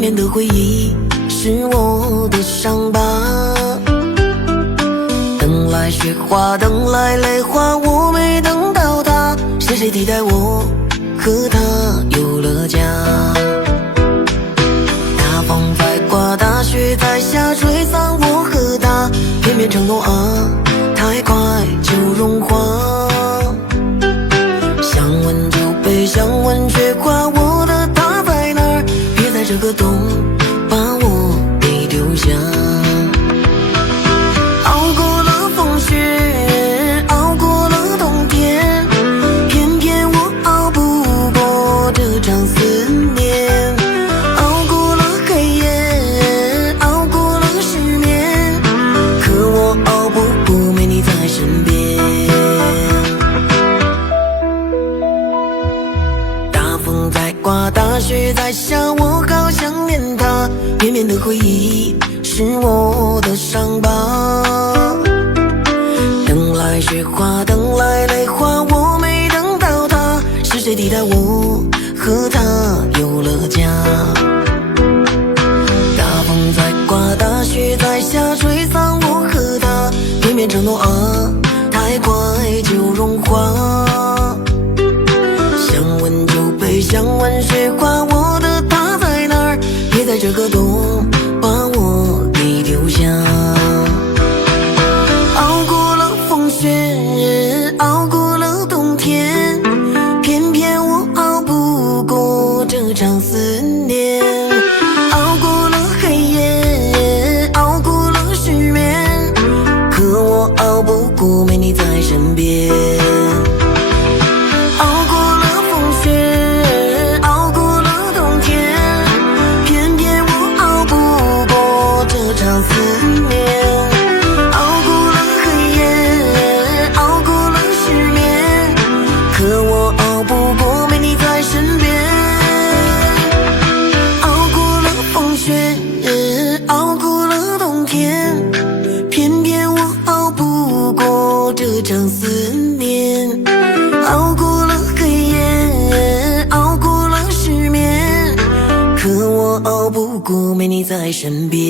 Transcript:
绵的回忆是我的伤疤。等来雪花，等来泪花，我没等到他，是谁替代我和他有了家？大风在刮，大雪在下，吹散我和他，偏偏承诺啊，太快就融化。想问就被想问，却夸我的他在哪儿？别在这个冬把我给丢下。熬过了风雪，熬过了冬天，偏偏我熬不过这场思念。熬过了黑夜，熬过了失眠，可我熬不过没你在身边。大风在刮，大雪在下，我好想念他，绵绵的回忆是我的伤疤。等来雪花，等来泪花，我没等到他，是谁替代我和他有了家？大风在刮，大雪在下，吹散我和他，偏偏承诺啊，太快就融化。想问就被想问，雪花我的他在哪儿？别在这个冬把我给丢下。熬过了风雪，熬过了冬天，偏偏我熬不过这场思念。熬过了黑夜，熬过了失眠，可我熬不过没你在身边。熬过了风雪，熬过了冬天，偏偏我熬不过这场思念。熬过了黑夜，熬过了失眠，可我熬不过没你在身边。熬过了风雪，熬过了冬天，偏偏我熬不过这场思念。熬过了黑夜，熬过了失眠，可我熬不过没你在身边。